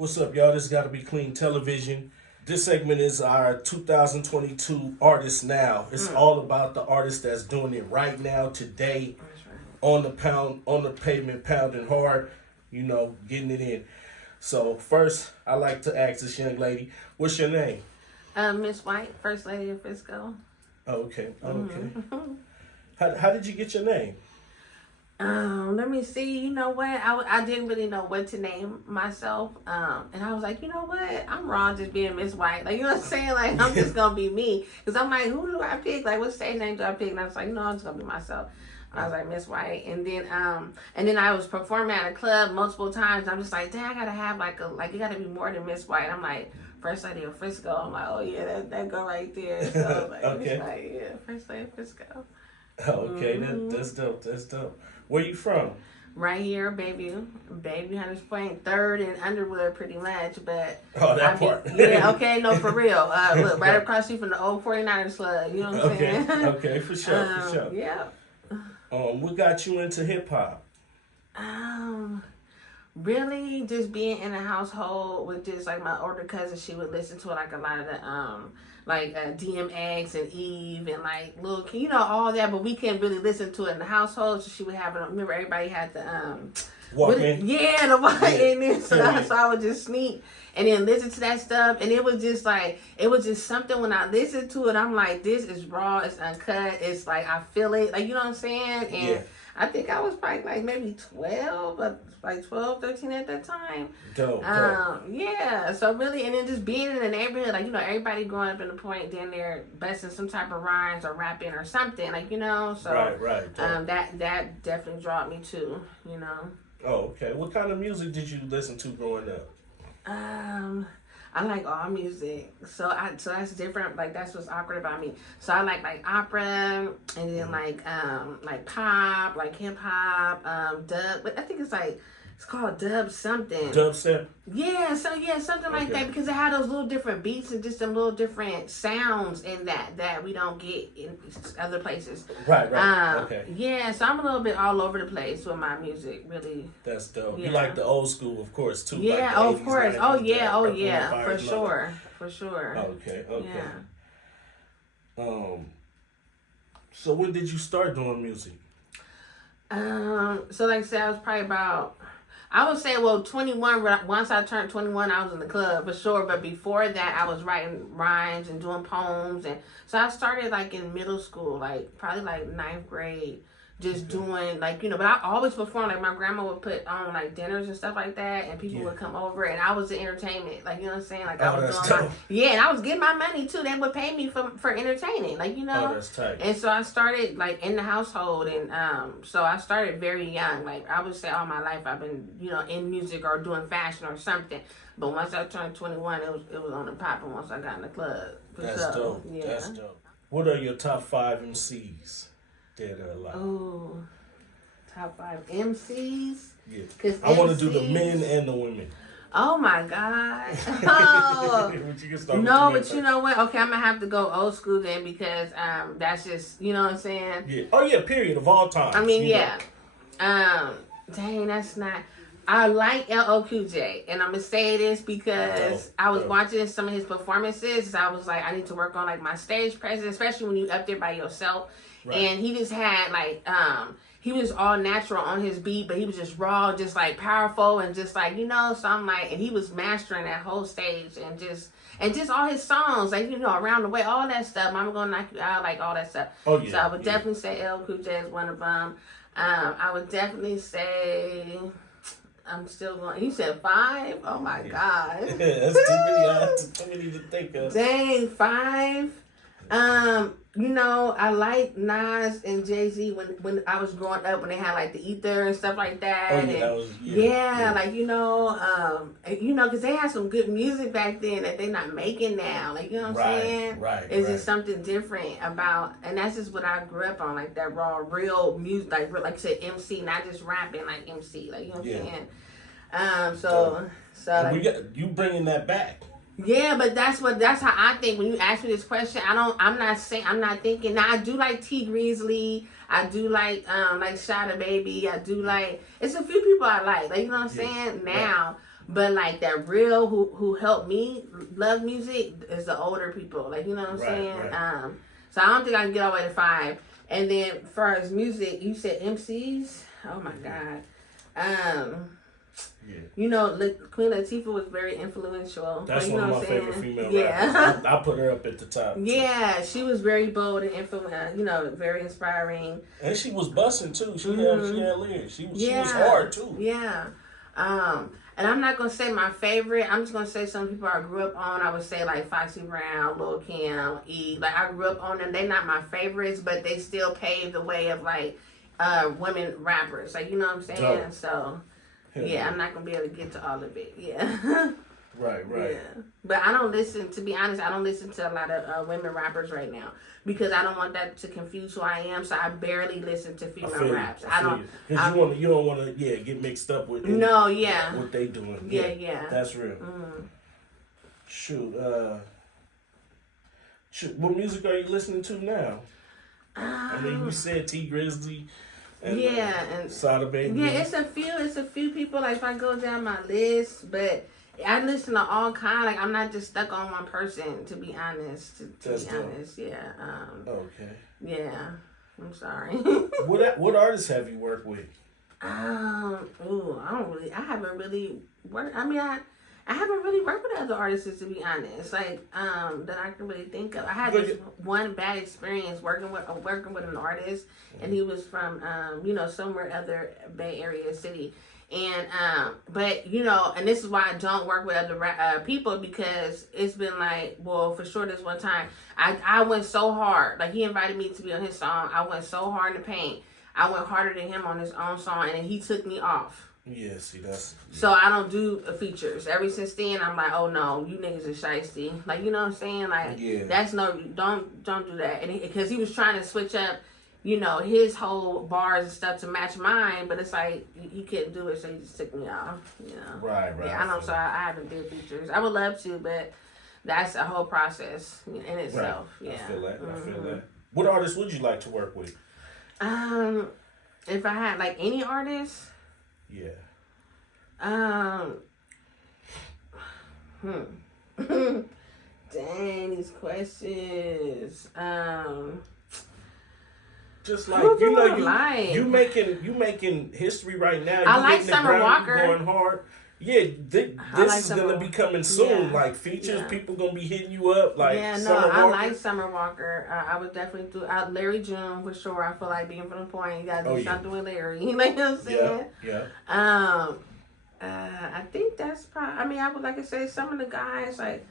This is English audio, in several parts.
What's up, y'all? This got to be Clean Television. This segment is our 2022 Artist Now. It's all about the artist that's doing it right now, today, on the pavement, pounding hard, getting it in. So first, I like to ask this young lady, what's your name? Miss White, First Lady of Frisco. Okay. How did you get your name? Let me see. You know what? I didn't really know what to name myself. And I was like, you know what? I'm wrong just being Miss White. Like, you know what I'm saying? Like, I'm just gonna be me. Cause I'm like, who do I pick? Like, what stage name do I pick? And I was like, no, I'm just gonna be myself. I was like Miss White, and then I was performing at a club multiple times. I'm just like, dang, I gotta have like it gotta be more than Miss White. I'm like, First Lady of Frisco. I'm like, oh yeah, that go right there. So I was like, Okay. Miss White, yeah, First Lady of Frisco. Okay, that's dope. That's dope. Where you from? Right here, baby Hunters Point, 3rd and Underwood, pretty much. But that part. Yeah, okay, no, for real. Look, right across the street from the old 49ers club. You know what I'm saying? Okay, for sure. Yeah. What got you into hip hop? Really, just being in a household with just like my older cousin. She would listen to like a lot of the DMX and Eve and like Lil Kim, all that. But we couldn't really listen to it in the household. So she would have it. Remember, everybody had the Walkman. the Walkman. So I would just sneak and then listen to that stuff. And it was just something when I listened to it, I'm like, this is raw, it's uncut, it's like I feel it, like, you know what I'm saying? And yeah. I think I was probably like maybe 12, but like 12, 13 at that time. Dope. Yeah. So really, and then just being in the neighborhood, like, everybody growing up in the point, then they're busting some type of rhymes or rapping or something, like, So right. That definitely drawed me too, Oh, okay. What kind of music did you listen to growing up? I like all music, so that's different. Like, that's what's awkward about me. So I like opera, and then like pop, like hip hop, dub. But I think it's called dub something. Dubstep. Yeah, something like that, because it had those little different beats and just some little different sounds in that we don't get in other places. Right. Okay. Yeah, so I'm a little bit all over the place with my music, really. That's dope. Yeah. You like the old school, of course, too. Yeah, like of course. 90s, Oh yeah, for sure. Okay. Yeah. So when did you start doing music? So like I said, I was probably about, I would say, 21. Once I turned 21, I was in the club for sure. But before that, I was writing rhymes and doing poems, and so I started like in middle school, like probably like 9th grade, just doing like, but I always performed. Like, my grandma would put on like dinners and stuff like that, and people would come over, and I was the entertainment. Like, you know what I'm saying? Like, I was doing and I was getting my money too. They would pay me for entertaining, like, Oh, that's tight. And so I started like in the household, and so I started very young. Like, I would say all my life I've been, in music or doing fashion or something. But once I turned 21, it was on the pop, and once I got in the club. That's dope. Yeah. That's dope. What are your top 5 MCs? Dead or alive? Oh, top 5 MCs? Yeah. I want to do the men and the women. Oh my God. Oh. No, but you know what? Okay, I'm going to have to go old school then, because that's just, you know what I'm saying? Yeah. Oh yeah, period, of all time. I mean, yeah. Dang, that's not... I like LOQJ, and I'm going to say this because I was watching some of his performances. I was like, I need to work on like my stage presence, especially when you up there by yourself. Right. And he just had like, he was all natural on his beat, but he was just raw, just like powerful, and just like, so I'm like, and he was mastering that whole stage, and just all his songs, like, around the way, all that stuff. I'm gonna knock you out, like all that stuff. Oh yeah. So I would definitely say LOQJ is one of them. I would definitely say, I'm still going. You said 5? Oh my God. That's too many to think of. Dang, 5. I like Nas and Jay-Z when I was growing up, when they had like the Ether and stuff like that. Oh yeah, and, that was because they had some good music back then that they're not making now. Like, you know what I'm saying? Right. It's just something different about, and that's just what I grew up on, like that raw, real music, like you said, MC, not just rapping, like MC, like, you know what I'm saying? So like, you bringing that back. Yeah, but that's how I think. When you ask me this question, I'm not thinking. Now, I do like T Grizzly. I do like Shada Baby. I do like, it's a few people I like you know what I'm saying now. But like that real who helped me love music is the older people. Like, you know what I'm saying? Right. So I don't think I can get all the way to 5. And then as far as music, you said Emcees. Oh my God. You know, Queen Latifah was very influential. That's you know one of what my I'm favorite saying? female Yeah. rappers. I put her up at the top. Yeah, she was very bold and influential. You know, very inspiring. And she was busting too. She had lyrics. She was hard too. Yeah. And I'm not gonna say my favorite. I'm just gonna say some people I grew up on. I would say like Foxy Brown, Lil Kim, E. Like I grew up on them. They're not my favorites, but they still paved the way of like women rappers. Like, you know what I'm saying? Dope. So yeah, I'm not gonna be able to get to all of it. Yeah. Right. Yeah. But I don't listen. To be honest, I don't listen to a lot of women rappers right now because I don't want that to confuse who I am. So I barely listen to female raps. I don't. Because you don't want to get mixed up with what they doing. Yeah. That's real. Shoot. What music are you listening to now? I mean, you said T Grizzly. And Sada Baby. Yeah, it's a few people. Like if I go down my list, but I listen to all kind. Like I'm not just stuck on one person. To be honest, yeah. Okay. Yeah, I'm sorry. What artists have you worked with? I haven't really worked. I mean, I haven't really worked with other artists, to be honest. Like that I can really think of. I had this one bad experience working with an artist, and he was from somewhere other Bay Area city, and but and this is why I don't work with other people, because it's been like, well, for sure this one time I went so hard. Like he invited me to be on his song. I went so hard in the paint. I went harder than him on his own song, and then he took me off. Yeah, see, that's... Yeah. So I don't do features. Ever since then, I'm like, oh no, you niggas are shiesty. Like, you know what I'm saying? Like, that's don't do that. And because he was trying to switch up, his whole bars and stuff to match mine, but it's like, he couldn't do it, so he just took me off, Right. Yeah, I know, so I haven't did features. I would love to, but that's a whole process in itself. Right. Yeah. I feel that. What artists would you like to work with? If I had, like, any artist... Yeah. Dang, these questions. Just like you making history right now. I like Summer Walker. Going hard. Yeah, this is gonna be coming soon. Yeah. Like features, people gonna be hitting you up. Like I like Summer Walker. I would definitely do Larry June for sure. I feel like being from the point, you gotta do something with Larry. You know what I'm saying? Yeah. I think that's probably. I mean, I would like to say some of the guys like.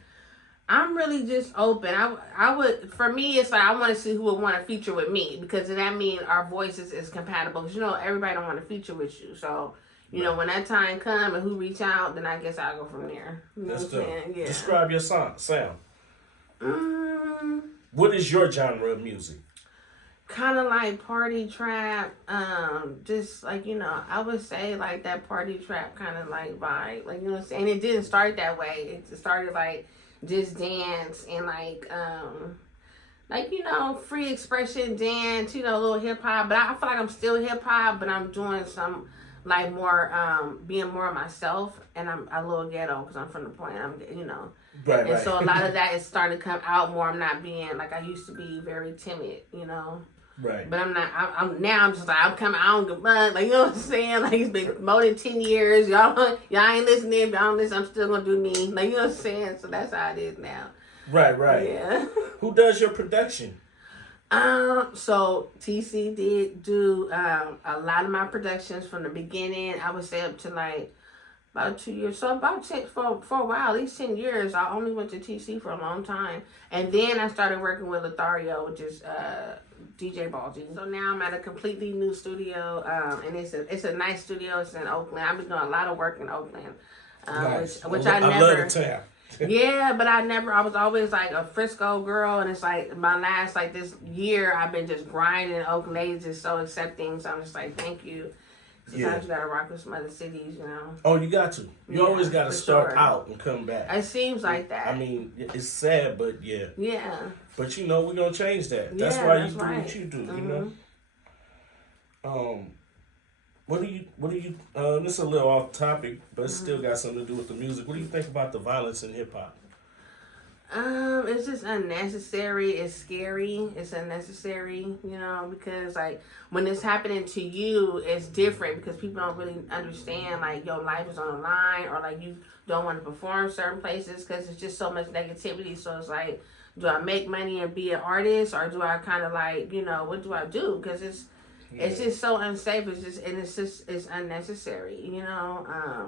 I'm really just open. I would, for me, it's like I want to see who would want to feature with me, because that means our voices is compatible. Because everybody don't want to feature with you, so. When that time come and who reach out, then I guess I'll go from there. You know what I'm saying? Yeah. Describe your sound. What is your genre of music? Kind of like party trap. Just like, I would say like that party trap kind of like vibe. Like, you know what I'm saying? And it didn't start that way. It started like just dance and like, free expression dance, a little hip hop. But I feel like I'm still hip hop, but I'm doing some like more being more myself, and I'm a little ghetto because I'm from the point. Right. So a lot of that is starting to come out more. I'm not being like I used to be, very timid, Right. But I'm not. I'm just like I'm coming. I don't give a fuck. Like, you know what I'm saying? Like, it's been more than 10 years. Y'all ain't listening. If y'all don't listen, I'm still gonna do me. Like, you know what I'm saying? So that's how it is now. Right. Yeah. Who does your production? So TC did do a lot of my productions from the beginning. I would say up to like about 2 years. So about 10 for a while, at least 10 years. I only went to TC for a long time, and then I started working with Lothario, which is DJ Baldy. So now I'm at a completely new studio, and it's a nice studio. It's in Oakland. I've been doing a lot of work in Oakland, nice. which I never. I love the town. Yeah, but I was always like a Frisco girl, and it's like my last, like this year, I've been just grinding in Oakland. They just so accepting, so I'm just like, thank you. Sometimes you gotta rock with some other cities, Oh, you got to. You always gotta start out and come back. It seems like that. I mean, it's sad, but yeah. Yeah. But we're gonna change that. That's why you do what you do, What do you? This is a little off topic, but it's still got something to do with the music. What do you think about the violence in hip hop? It's just unnecessary. It's scary. It's unnecessary, because like when it's happening to you, it's different because people don't really understand like your life is on the line or like you don't want to perform certain places because it's just so much negativity. So it's like, do I make money and be an artist or do I kind of like, what do I do? Because it's just so unsafe. It's unnecessary,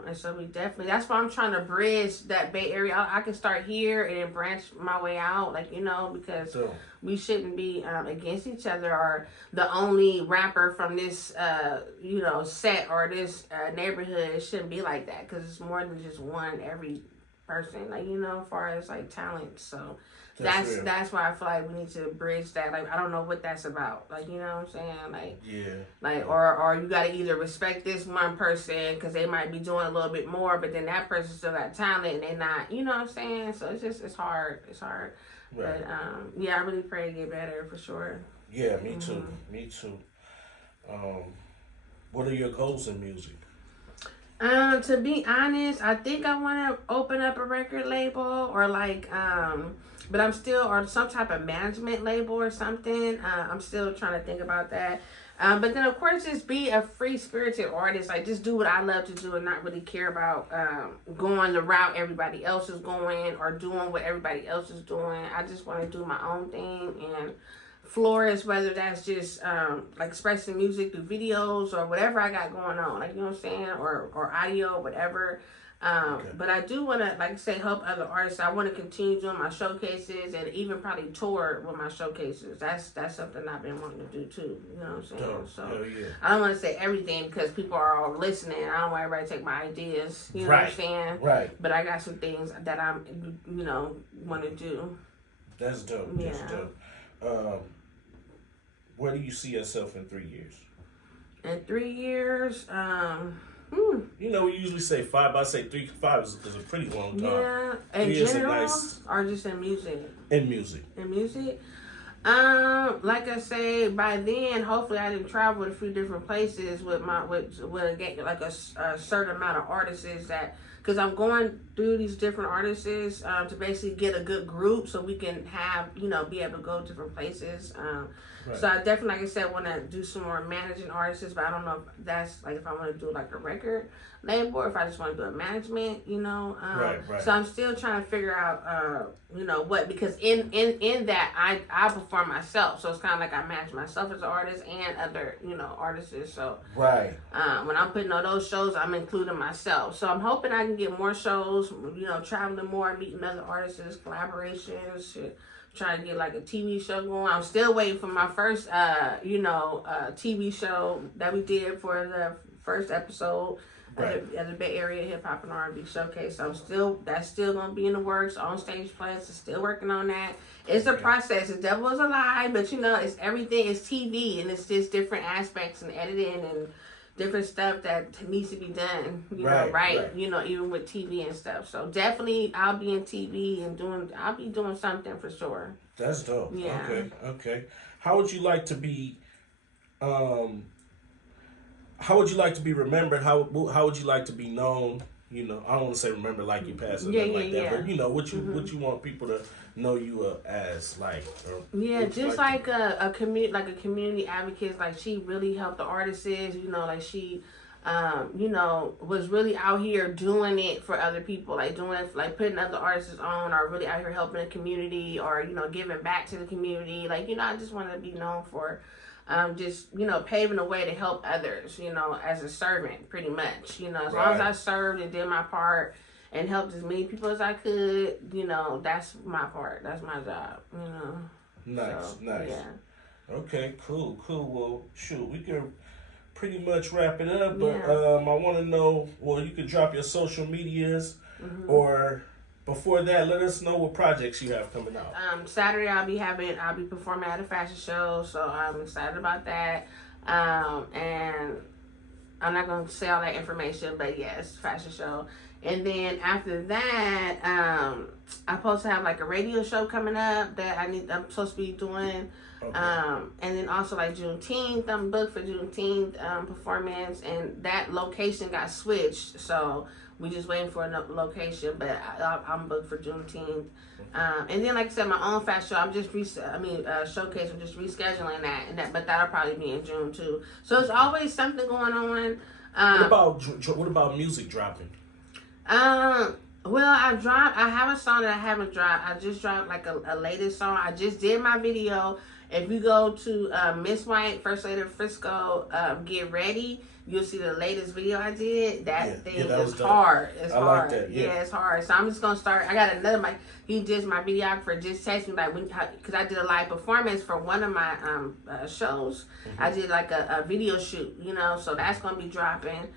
and so we definitely, that's why I'm trying to bridge that Bay Area. I can start here and then branch my way out, because we shouldn't be against each other or the only rapper from this, set or this neighborhood. It shouldn't be like that because it's more than just one every person, as far as like talent. So that's why I feel like we need to bridge that. Like, I don't know what that's about. Like, you know what I'm saying? Like, yeah. Like, or you got to either respect this one person because they might be doing a little bit more, but then that person still got talent and they not, you know what I'm saying? So it's hard. It's hard. Right. But, I really pray to get better for sure. Yeah, me too. Me too. What are your goals in music? To be honest, I think I want to open up a record label or but I'm still, or some type of management label or something. I'm still trying to think about that. But then of course just be a free-spirited artist. Like just do what I love to do and not really care about going the route everybody else is going or doing what everybody else is doing. I just want to do my own thing and flourish, whether that's just like expressing music through videos or whatever I got going on, like, you know what I'm saying, or audio, whatever. But I do want to, like I say, help other artists. I want to continue doing my showcases and even probably tour with my showcases. That's something I've been wanting to do too. You know what I'm saying? So I don't want to say everything because people are all listening. I don't want everybody to take my ideas. You know what I'm saying? Right. But I got some things that I'm, want to do. That's dope. Yeah. That's dope. Where do you see yourself in 3 years? In 3 years, we usually say 5, but I say 3 to 5 is a pretty long time. Yeah, in general, or just in music? In music. In music? Like I say, by then, hopefully I didn't travel to a few different places with get like a certain amount of artists that, because I'm going through these different artists to basically get a good group so we can have, be able to go to different places. Right. So I definitely, like I said, want to do some more managing artists, but I don't know if that's like if I want to do like a record label or if I just want to do a management, Right. So I'm still trying to figure out, what, because in that I perform myself, so it's kind of like I manage myself as an artist and other, artists. So right. When I'm putting on those shows, I'm including myself. So I'm hoping I can get more shows, traveling more, meeting other artists, collaborations, trying to get like a TV show going. I'm still waiting for my first, TV show that we did for the first episode of the Bay Area Hip Hop and R&B Showcase. So that's still gonna be in the works. On stage plays, still working on that. It's a process. The devil is a lie, but it's everything. It's TV, and it's just different aspects and editing and different stuff that needs to be done, right? Even with TV and stuff. So definitely I'll be in TV and I'll be doing something for sure. That's dope. Yeah. Okay. How would you like to be remembered? How would you like to be known? I don't want to say remember like you passed or nothing like that, but what you want people to know you as, like. Just like a community advocate. Like she really helped the artists. Like she, was really out here doing it for other people, like doing it, like putting other artists on, or really out here helping the community, or giving back to the community. Like I just want to be known for. Just paving the way to help others, as a servant, pretty much. As long as I served and did my part and helped as many people as I could, that's my part. That's my job. Nice. Yeah. Okay, cool. Well, shoot, we can pretty much wrap it up. But I want to know. Well, you can drop your social medias, or before that, let us know what projects you have coming out. Saturday I'll be performing at a fashion show, so I'm excited about that. And I'm not going to say all that information, but yes, fashion show. And then after that, I'm supposed to have like a radio show coming up that I'm supposed to be doing. Okay. And then also like Juneteenth, I'm booked for Juneteenth performance, and that location got switched, so we just waiting for another location. But I'm booked for Juneteenth. And then like I said, my own fashion show, I'm just showcase. I'm just rescheduling that, but that'll probably be in June too. So it's always something going on. What about music dropping? Well, I have a song that I haven't dropped. I just dropped like a latest song. I just did my video. If you go to Miss White, First Lady of Frisco, Get Ready, you'll see the latest video I did. That is hard. It's hard. Like that. Yeah, it's hard. So I'm just gonna start. I got another my videographer just texted me like because I did a live performance for one of my shows. Mm-hmm. I did like a video shoot, so that's gonna be dropping.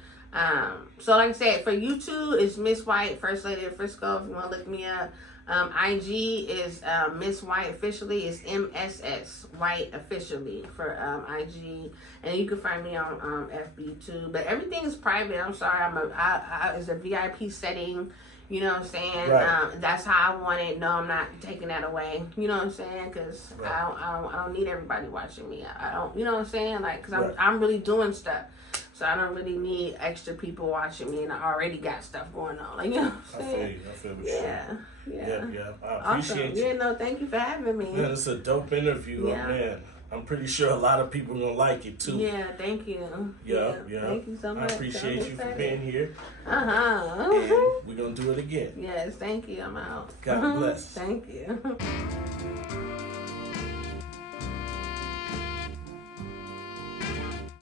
So like I said, for YouTube, it's Miss White, First Lady of Frisco, if you want to look me up. IG is Miss White officially. It's MSS White officially for IG, and you can find me on FB too. But everything is private. I'm sorry, it's a VIP setting. You know what I'm saying? Right. That's how I want it. No, I'm not taking that away. You know what I'm saying? Because right. I don't need everybody watching me. I don't. You know what I'm saying? Like, because right. I'm really doing stuff. So I don't really need extra people watching me, and I already got stuff going on. Like, you know what I'm saying? I feel what you're saying. Yeah. I appreciate you. Yeah, no, thank you for having me. Man, it's a dope interview. Yeah. Man, I'm pretty sure a lot of people gonna like it too. Yeah, thank you. Yeah. Thank you so much. I appreciate you for being here. And we're gonna do it again. Yes, thank you. I'm out. God bless. Thank you.